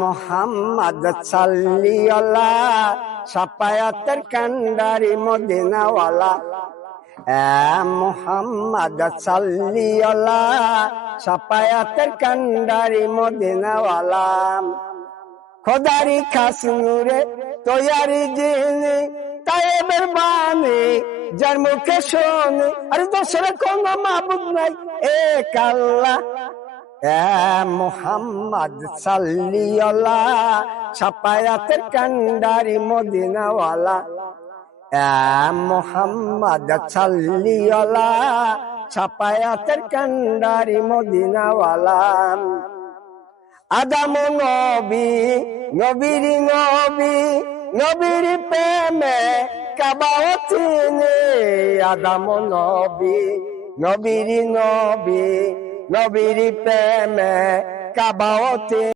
মোহাম্মদ সাল্লি আলা সাফায়াতের কান্ডারি মদিনাওয়ালা। মোহাম্মদ সাল্লি আলা সাফায়াতের কান্ডারি মদিনাওয়ালা। খোদারি খাস নূরে তৈয়ারি জিনি তায়েবের বাণী যার মুখে শোনে আরে দোসরা কোন মাবুদ নাই এক আল্লাহ। মোহাম্মদ সাল্লি আলা সাফায়াতের কান্ডারি মদিনাওয়ালা। মোহাম্মদ সাল্লি আলা সাফায়াতের কান্ডারি মদিনাওয়ালা। আদম নবী নবীর নবী নবীর প্রেমে কাবাও চিনে। আদম নবী নবীর নবী নবীর প্রেমে কাবাও চিনে।